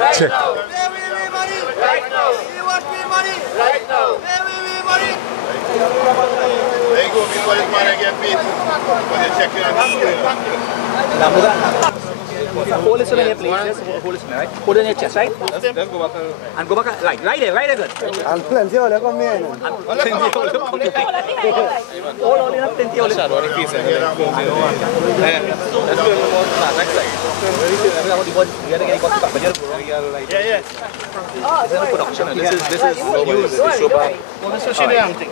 Right Check. now. Where we be money? Right now. You want me money? Right now. Where we be money? There you go, before this man get paid. When they check in on the Hold this in your place, hold this in, right? Hold it in your chest, right? Let's go back and go back, right there, good. And plenty of them come in. Plenty of them come in. All in, plenty of them. Let's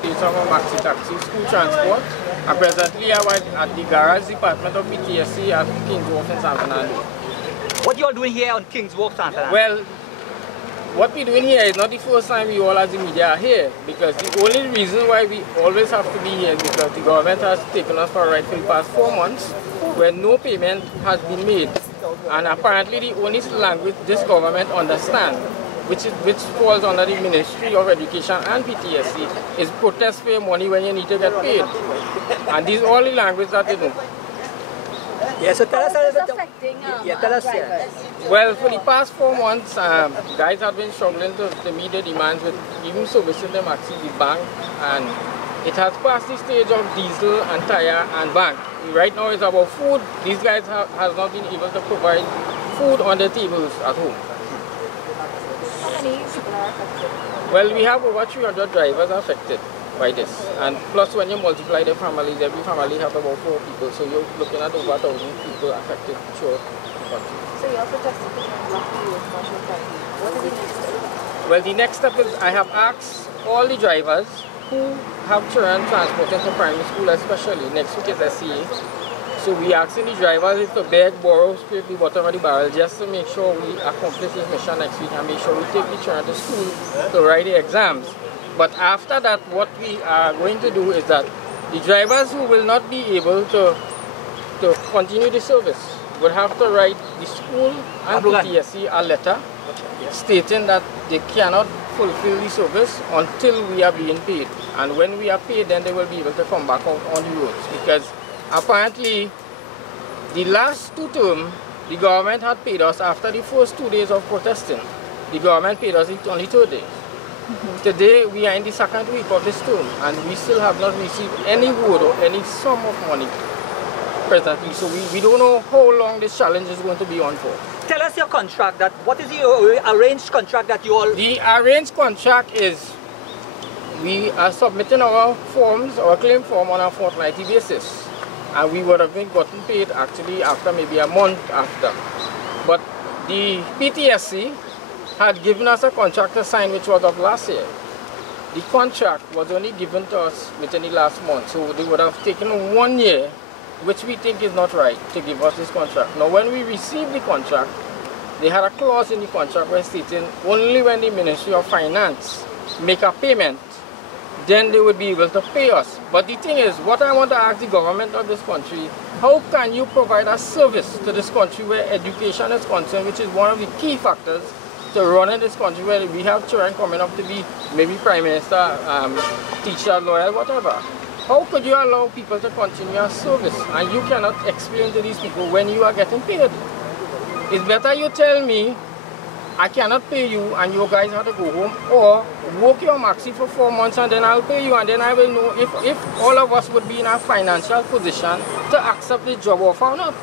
It's our Maxi taxi, school transport. And presently I was at the garage department of PTSC at King's Wharf in San Fernando. What are you all doing here on King's Wharf, San Fernando? Well, what we're doing here is not the first time we all as the media are here, because the only reason why we always have to be here is because the government has taken us for a ride for the past 4 months where no payment has been made. And apparently the only language this government understands, which falls under the Ministry of Education and PTSC, is protest for your money when you need to get paid. And these are all the language that they know. Yeah, so tell us a little bit. Affecting Tell us. Well, for the past 4 months, guys have been struggling to meet the demands with even servicing them Maxi, the bank, and it has passed the stage of diesel and tire and bank. Right now it's about food. These guys have not been able to provide food on the tables at home. How many people are affected? Well, we have over 300 drivers affected by this, and plus when you multiply the families, every family have about 4 people, so you're looking at over 1,000 people affected throughout the country. So you're protesting for what is the next step? Well, the next step is I have asked all the drivers who have children transported to primary school, especially next week is SCA. So we asking the drivers to beg, borrow, scrape the bottom of the barrel just to make sure we accomplish this mission next week and make sure we take the children to school to write the exams. But after that, what we are going to do is that the drivers who will not be able to continue the service will have to write the school and PTSC a letter stating that they cannot fulfill the service until we are being paid. And when we are paid, then they will be able to come back out on the roads. Because apparently, the last 2 terms, the government had paid us after the first 2 days of protesting. The government paid us on the 3rd day. Today we are in the 2nd week of this term and we still have not received any word or any sum of money presently. So we don't know how long this challenge is going to be on for. Tell us your contract. What is the arranged contract that you all... The arranged contract is we are submitting our forms, our claim form on a fortnightly basis. And we would have been gotten paid actually after maybe a month after. But the PTSC had given us a contract to sign which was of last year. The contract was only given to us within the last month, so they would have taken 1 year, which we think is not right, to give us this contract. Now when we received the contract, they had a clause in the contract where stating only when the Ministry of Finance make a payment, then they would be able to pay us. But the thing is, what I want to ask the government of this country, how can you provide a service to this country where education is concerned, which is one of the key factors to run in this country where we have children coming up to be maybe prime minister, teacher, lawyer, whatever. How could you allow people to continue a service and you cannot explain to these people when you are getting paid? It's better you tell me I cannot pay you and you guys have to go home, or work your Maxi for 4 months and then I'll pay you, and then I will know if all of us would be in a financial position to accept the job offer or not.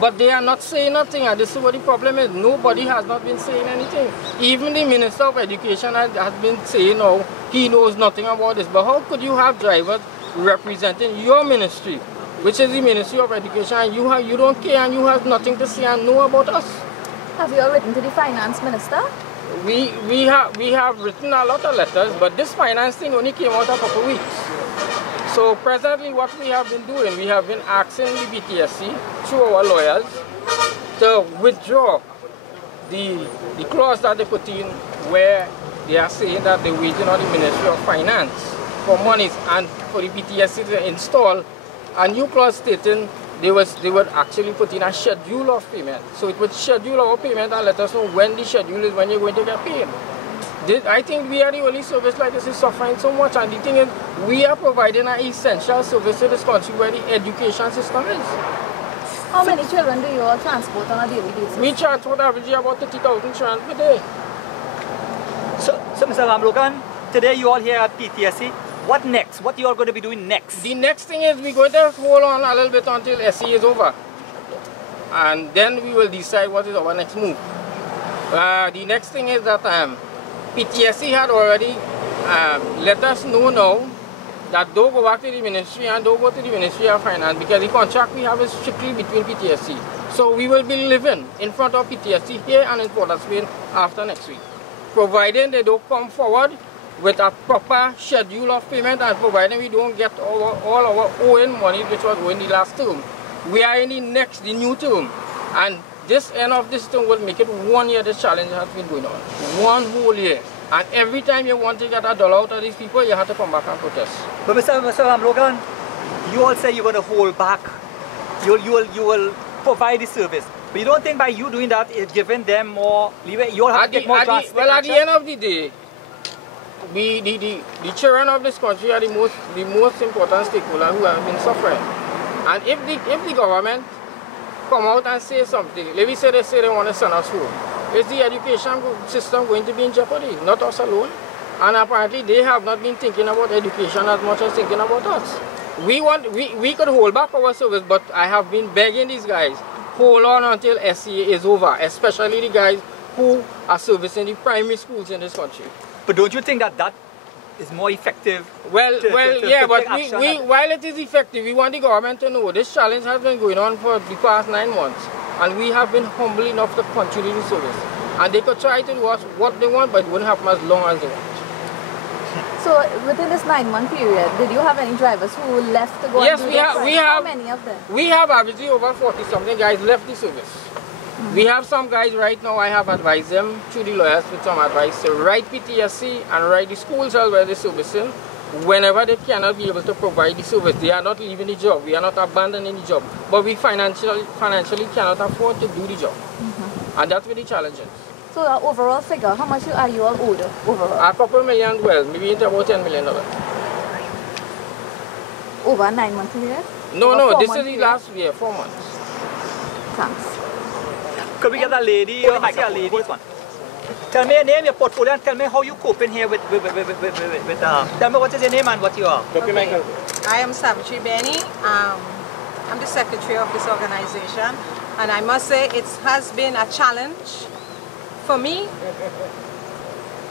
But they are not saying nothing, and this is what the problem is. Nobody has not been saying anything. Even the Minister of Education has been saying, oh, he knows nothing about this. But how could you have drivers representing your ministry, which is the Ministry of Education, and you don't care and you have nothing to say and know about us? Have you all written to the Finance Minister? We have written a lot of letters, but this finance thing only came out a couple of weeks. So presently what we have been doing, we have been asking the BTSC through our lawyers to withdraw the clause that they put in where they are saying that they're waiting on the Ministry of Finance for monies and for the BTSC to install a new clause stating they would actually put in a schedule of payment. So it would schedule our payment and let us know when the schedule is when you're going to get paid. I think we are the only service like this is suffering so much, and the thing is, we are providing an essential service to this country where the education system is. How many children do you all transport on a daily basis? We transport averagely about 30,000 children per day. So Mr. Ramlogan, today you all here at PTSC. What next? What you all going to be doing next? The next thing is we're going to hold on a little bit until SE is over. And then we will decide what is our next move. The next thing is that PTSC had already let us know now that don't go back to the ministry and don't go to the Ministry of Finance, because the contract we have is strictly between PTSC. So we will be living in front of PTSC here and in Port of Spain after next week, providing they don't come forward with a proper schedule of payment, and providing we don't get all our owing money which was owing the last term. We are in the new term, and this end of this term will make it 1 year this challenge has been going on. 1 whole year. And every time you want to get $1 out of these people, you have to come back and protest. But Mr. Ramlogan, you all say you're going to hold back. You will provide the service. But you don't think by you doing that, it's giving them more leeway? You all have to get more drastic Well, at action? the end of the day, the children of this country are the most important stakeholder who have been suffering. And if the government come out and say something, let me say they want to send us home, is the education system going to be in jeopardy? Not us alone. And apparently they have not been thinking about education as much as thinking about us. We could hold back our service, but I have been begging these guys, hold on until SCA is over, especially the guys who are servicing the primary schools in this country. But don't you think that is more effective? While it is effective, we want the government to know this challenge has been going on for the past 9 months. And we have been humble enough to continue the service. And they could try to do what they want, but it wouldn't happen as long as they want. So within this 9-month period, did you have any drivers who left to go Yes, and do How many of them? We have averagely over 40-something guys left the service. We have some guys right now, I have advised them through the lawyers with some advice to write PTSC and write the schools as where they're servicing. Whenever they cannot be able to provide the service, they are not leaving the job. We are not abandoning the job. But we financially cannot afford to do the job. And that's where the challenge is. So the overall figure, how much are you all owed overall? A couple million, well, maybe into about $10 million. Over a 9-month period? No, this is the last year, 4 months. Thanks. Could we get a lady? I see a lady. One. Tell me your name, your portfolio, and tell me how you coping here with tell me what is your name and what you are. Okay. I am Savitri Benny. I'm the secretary of this organization, and I must say it has been a challenge for me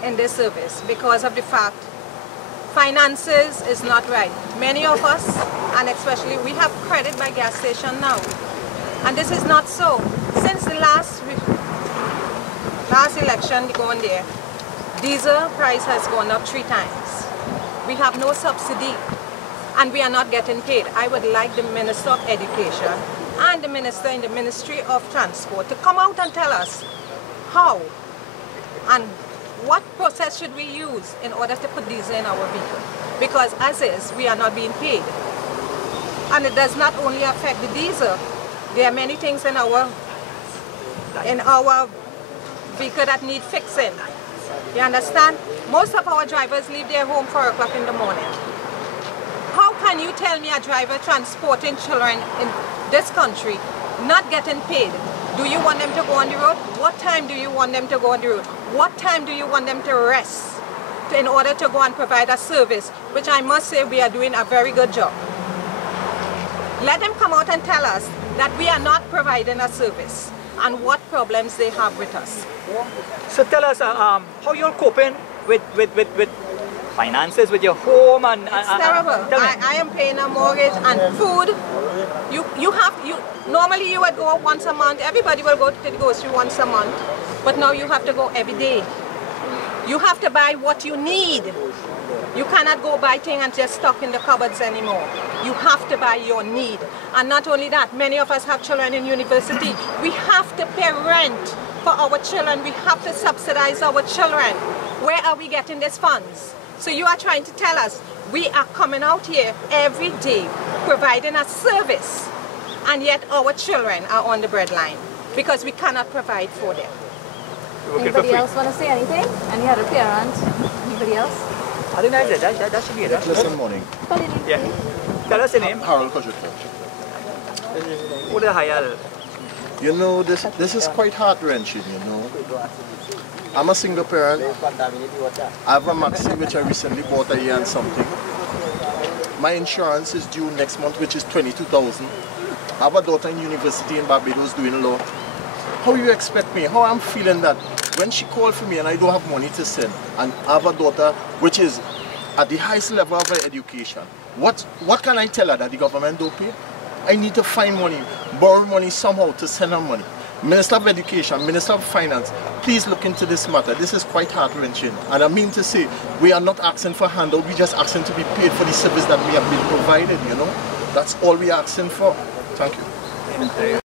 in this service because of the fact finances is not right. Many of us, and especially we have credit by gas station now, and this is not so. Since the last election going there, diesel price has gone up 3 times. We have no subsidy and we are not getting paid. I would like the Minister of Education and the Minister in the Ministry of Transport to come out and tell us how and what process should we use in order to put diesel in our vehicle. Because as is, we are not being paid. And it does not only affect the diesel. There are many things in our vehicle that need fixing. You understand? Most of our drivers leave their home 4 o'clock in the morning. How can you tell me a driver transporting children in this country not getting paid? Do you want them to go on the road? What time do you want them to go on the road? What time do you want them to rest in order to go and provide a service, which I must say we are doing a very good job. Let them come out and tell us that we are not providing a service and what problems they have with us. So tell us how you're coping with finances, with your home and... It's terrible. I am paying a mortgage and food. Normally you would go once a month. Everybody will go to the grocery once a month. But now you have to go every day. You have to buy what you need. You cannot go buy things and just stock in the cupboards anymore. You have to buy your need. And not only that, many of us have children in university. We have to pay rent for our children. We have to subsidize our children. Where are we getting these funds? So you are trying to tell us we are coming out here every day providing a service, and yet our children are on the breadline because we cannot provide for them. Anybody else want to say anything? Any other parent? Anybody else? I think that's it. That should be it. Listen, morning. Yeah. Tell us your name. Harold Kojutko. What the hell? You know, this is quite heart-wrenching, you know. I'm a single parent. I have a Maxi which I recently bought a year and something. My insurance is due next month, which is $22,000. I have a daughter in university in Barbados doing law. How you expect me? How I'm feeling that when she called for me and I don't have money to send, and I have a daughter which is at the highest level of her education, what can I tell her, that the government don't pay? I need to find money, borrow money somehow to send her money. Minister of Education, Minister of Finance, please look into this matter. This is quite heart-wrenching. And I mean to say, we are not asking for handout, we're just asking to be paid for the service that we have been provided, you know. That's all we're asking for. Thank you.